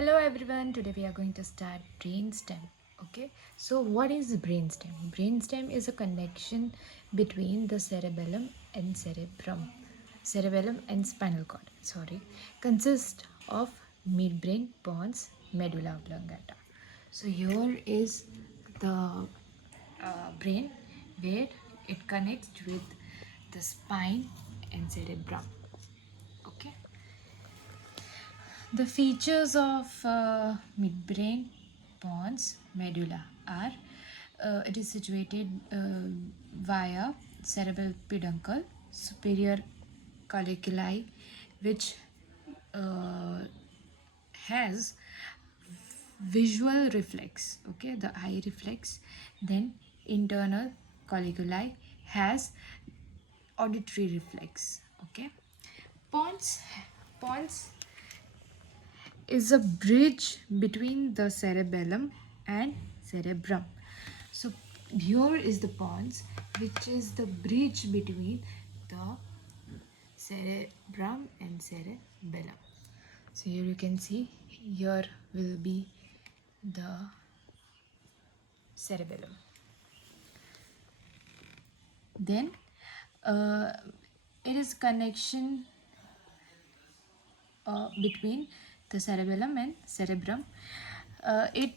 Hello everyone, today we are going to start brainstem. Okay, so what is brainstem? Brainstem is a connection between the cerebellum and cerebellum and spinal cord. Consists of midbrain, pons, medulla oblongata. So here is the brain where it connects with the spine and cerebrum. Okay. The features of midbrain pons medulla are it is situated via cerebral peduncle, superior colliculi, which uh, has visual reflex, okay, the eye reflex. Then internal colliculi has auditory reflex, okay. Pons is a bridge between the cerebellum and cerebrum. So here is the pons, which is the bridge between the cerebrum and cerebellum. So here you can see, here will be the cerebellum. Then it is connection between the cerebellum and cerebrum. It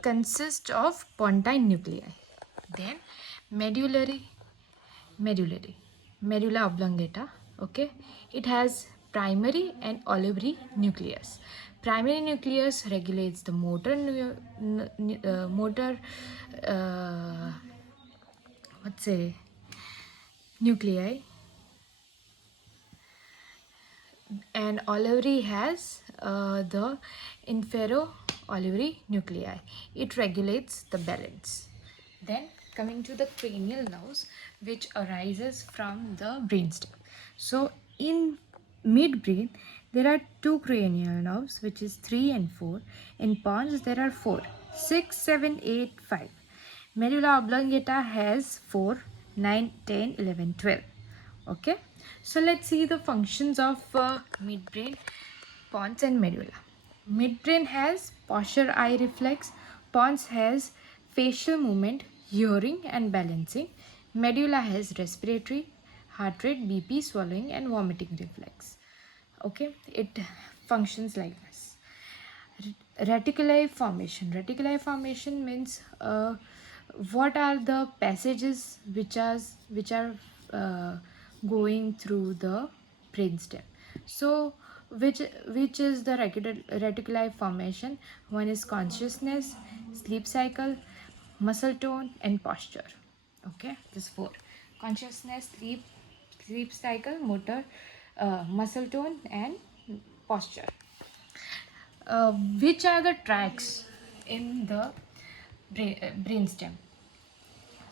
consists of pontine nuclei. Then medulla oblongata. Okay, it has primary and olivary nucleus. Primary nucleus regulates the motor let's say nuclei, and olivary has the infero-olivary nuclei. It regulates the balance. Then coming to the cranial nerves, which arises from the brainstem. So in midbrain, there are two cranial nerves, which is 3 and 4. In pons, there are 4, 6, 7, 8, 5. Medulla oblongata has 4, 9, 10, 11, 12. Okay, so let's see the functions of midbrain, pons and medulla. Midbrain has posture eye reflex, pons has facial movement, hearing and balancing, medulla has respiratory, heart rate, bp, swallowing and vomiting reflex. Okay, it functions like this. Reticuli formation means what are the passages which are uh, going through the brainstem. So which is the reticuli formation? One is consciousness, sleep cycle, muscle tone and posture. Okay, this 4: consciousness, sleep cycle, motor, muscle tone and posture. Which are the tracks in the brainstem?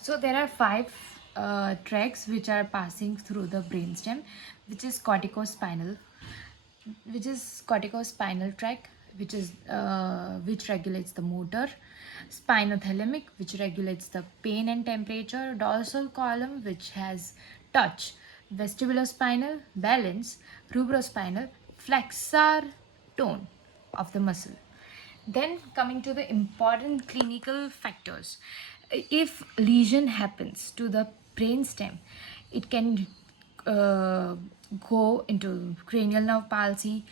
So there are 5 tracks which are passing through the brainstem, which is corticospinal tract, which regulates the motor, spinothalamic, which regulates the pain and temperature, dorsal column, which has touch, vestibulospinal, balance, rubrospinal, flexor tone of the muscle. Then coming to the important clinical factors. If lesion happens to the brainstem, it can go into cranial nerve palsy,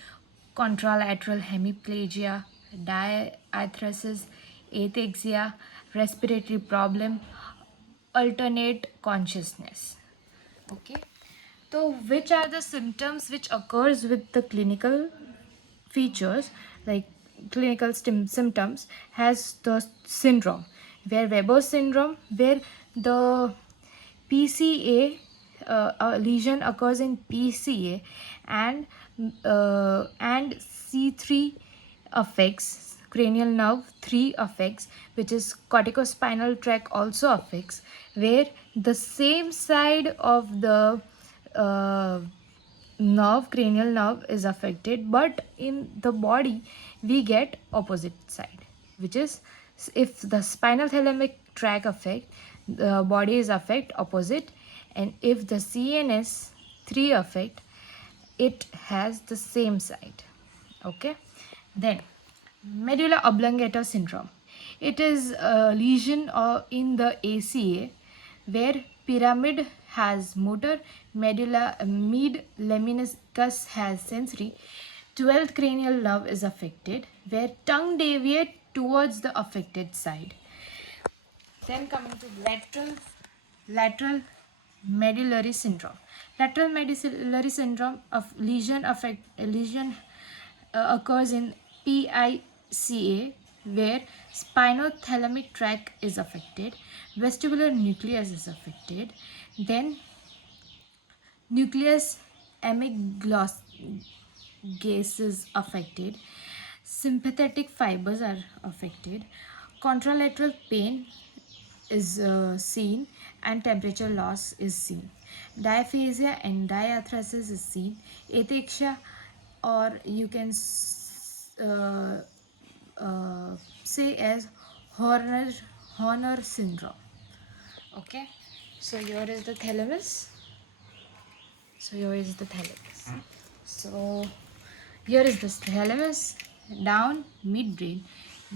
contralateral hemiplegia, diathesis, ataxia, respiratory problem, alternate consciousness. Okay, so which are the symptoms which occurs with the clinical features, like clinical symptoms, has the syndrome, where Weber's syndrome, where the PCA, a lesion occurs in PCA, and C3 affects cranial nerve, 3 affects, which is corticospinal tract also affects, where the same side of the cranial nerve is affected, but in the body we get opposite side, which is if the spinal thalamic tract affect, the body is affect opposite, and if the CNS 3 affect, it has the same side. Okay, then Medulla oblongata syndrome. It is a lesion in the ACA where pyramid has motor, medulla mid lemniscus has sensory, 12th cranial nerve is affected where tongue deviates towards the affected side. Then coming to lateral medullary syndrome. Lateral medullary syndrome of lesion occurs in PICA where spinothalamic tract is affected, vestibular nucleus is affected, then nucleus amygdalosus is affected, sympathetic fibers are affected, contralateral pain is seen and temperature loss is seen. Diaphasia and diathesis is seen. Ataxia, or you can say as Horner syndrome. Okay, so here is the thalamus. So here is the thalamus down midbrain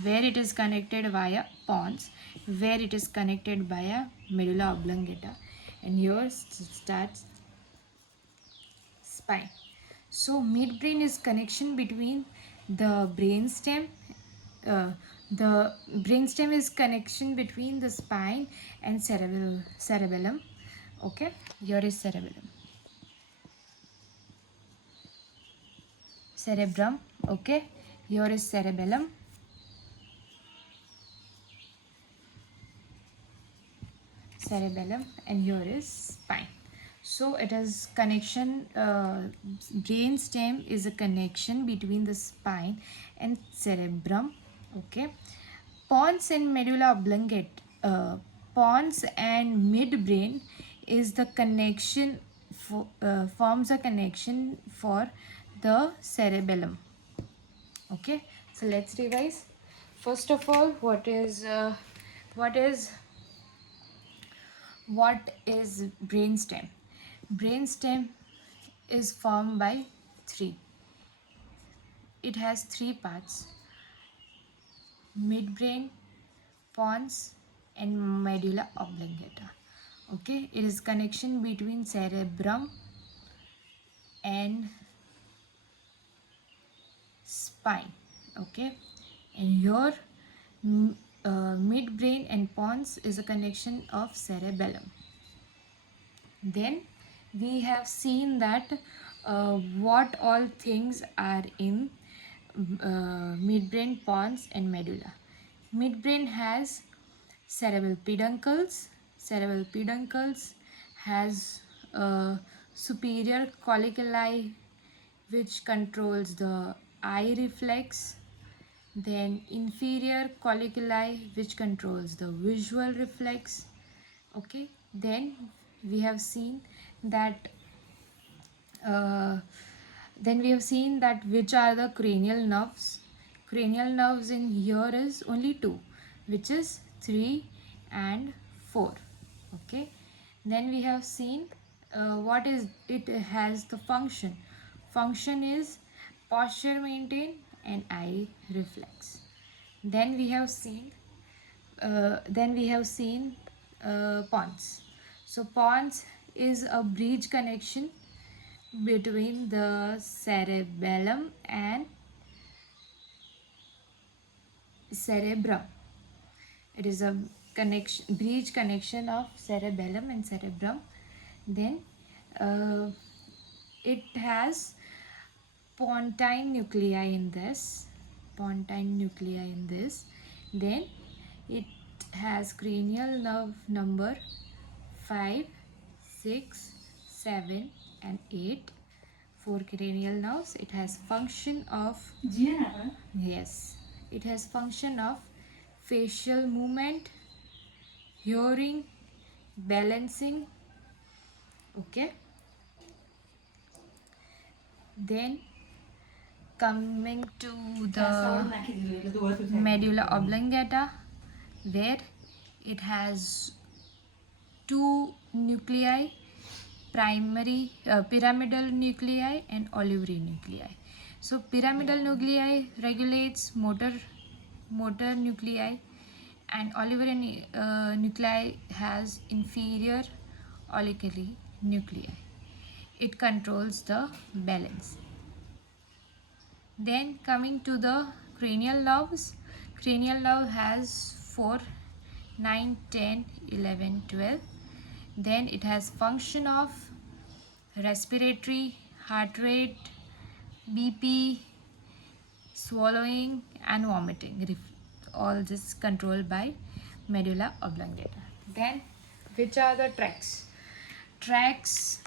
where it is connected via pons, where it is connected via medulla oblongata, and here starts spine. So midbrain is connection between the brainstem. The brainstem is connection between the spine and cerebellum. Okay, here is cerebrum. Okay, here is cerebellum. And here is spine. So it is connection, brain stem is a connection between the spine and cerebrum. Okay, pons and medulla oblongata, pons and midbrain is the connection forms a connection for the cerebellum. Okay, so let's revise. First of all, what is brainstem? Brainstem is formed by three. It has three parts: midbrain, pons, and medulla oblongata. Okay, it is connection between cerebrum and spine. Okay, and here midbrain and pons is a connection of cerebellum. Then we have seen that what all things are in midbrain, pons, and medulla. Midbrain has cerebral peduncles. Cerebral peduncles has superior colliculi, which controls the eye reflex. Then inferior colliculi, which controls the visual reflex. Okay, then we have seen that which are the cranial nerves. Cranial nerves in here is only two, which is 3 and 4. Okay, then we have seen what is it has the function. Function is posture maintain and eye reflex. Then we have seen pons. So pons is a bridge connection between the cerebellum and cerebrum. It is a bridge connection of cerebellum and cerebrum. Then it has pontine nuclei in this. Then it has cranial nerve number 5, 6, 7, and 8. 4 cranial nerves. It has function of it has function of facial movement, hearing, balancing. Okay, then coming to the medulla oblongata, where it has two nuclei, pyramidal nuclei and olivary nuclei. So pyramidal nuclei regulates motor nuclei, and Oliveri nuclei has inferior Oliveri nuclei. It controls the balance. Then coming to the cranial lobes, cranial lobe has 4, 9, 10, 11, 12. Then it has function of respiratory, heart rate, BP, swallowing and vomiting. All this controlled by medulla oblongata. Then which are the tracts? Tracts,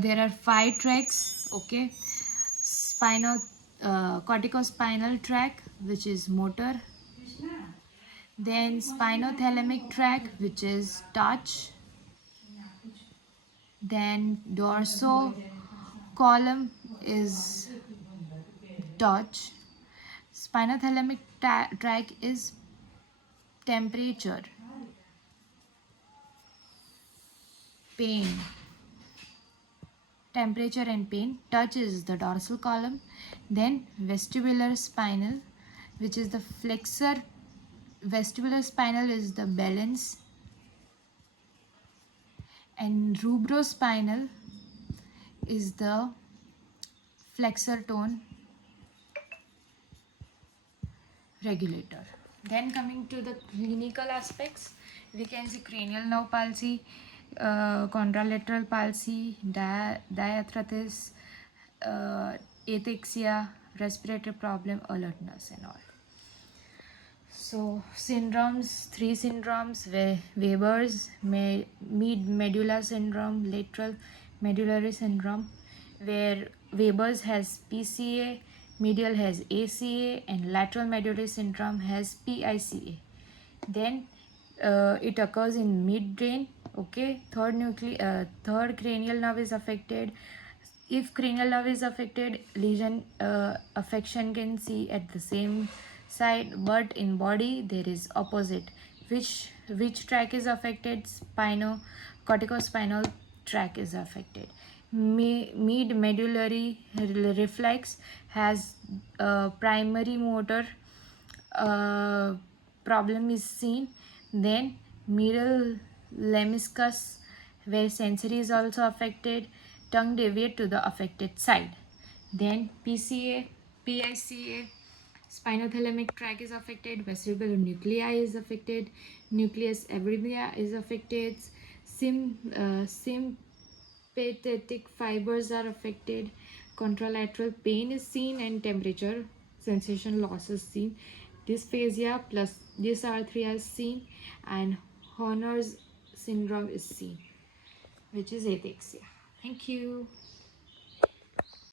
there are 5 tracts. Okay, spinal corticospinal tract, which is motor. Then spinothalamic tract, which is touch. Then dorso column is touch. Spinothalamic tract is temperature, pain. Temperature and pain. Touch is the dorsal column. Then vestibular spinal, which is the flexor. Vestibular spinal is the balance, and rubrospinal is the flexor tone regulator. Then coming to the clinical aspects, we can see cranial nerve palsy, contralateral palsy, diarthritis, ataxia, respiratory problem, alertness and all. So syndromes, 3 syndromes: Weber's, mid-medulla syndrome, lateral medullary syndrome, where Weber's has PCA, medial has ACA, and lateral medullary syndrome has PICA. Then it occurs in mid-brain. Okay, third cranial nerve is affected. If cranial nerve is affected, lesion affection can see at the same side, but in body there is opposite. Which tract is affected? Corticospinal tract is affected. Mid medullary reflex has primary motor problem is seen. Then middle lemniscus, where sensory is also affected, tongue deviate to the affected side. Then PCA, PICA, spinothalamic tract is affected, vestibular nuclei is affected, nucleus ebrida is affected, sympathetic fibers are affected, contralateral pain is seen, and temperature sensation loss is seen. Dysphagia plus dysarthria is seen, and Horner's syndrome is seen, which is ataxia. Thank you.